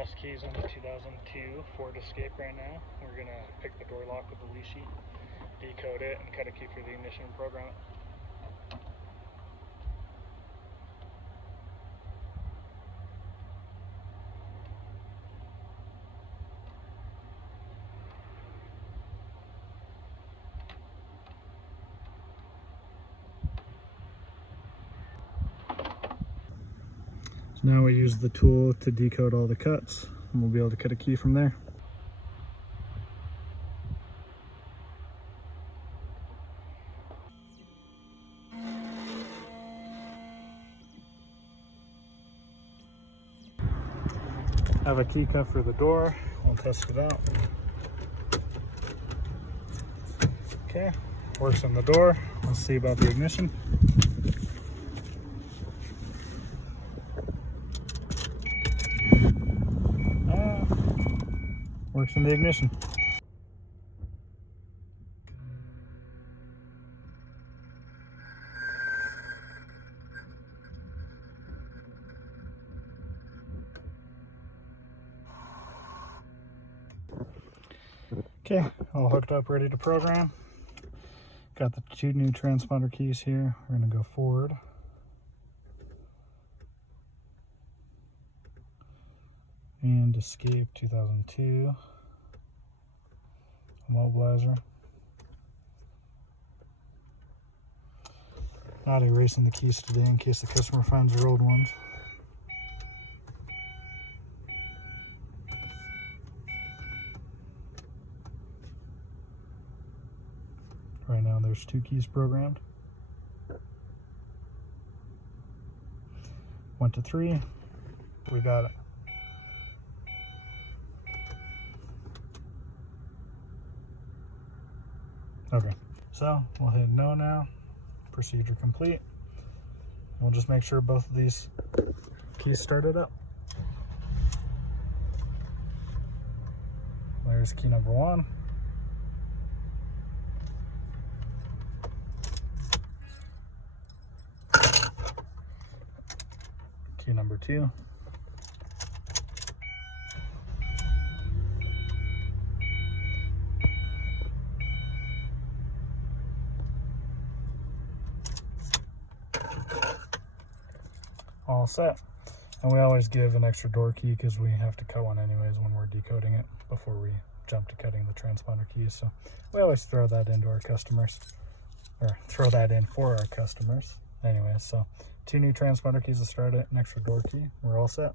last keys on the 2002 Ford Escape right now. We're going to pick the door lock with the lease sheet, decode it, and cut a key for the ignition and program it. So now we use the tool to decode all the cuts, and we'll be able to cut a key from there. I have a key cut for the door. I'll test it out. Okay, works on the door. Let's see about the ignition. Works in the ignition. Okay, all hooked up, ready to program. Got the 2 new transponder keys here. We're going to go forward. And Escape 2002. Immobilizer. Not erasing the keys today in case the customer finds their old ones. Right now there's 2 keys programmed. Went to 3. We got it. Okay, so we'll hit no now. Procedure complete. We'll just make sure both of these keys started up. There's key number 1. Key number 2. All set. And we always give an extra door key because we have to cut one anyways when we're decoding it before we jump to cutting the transponder keys. So we always throw that into our customers, or throw that in for our customers. Anyways, so 2 new transponder keys to start it, an extra door key. We're all set.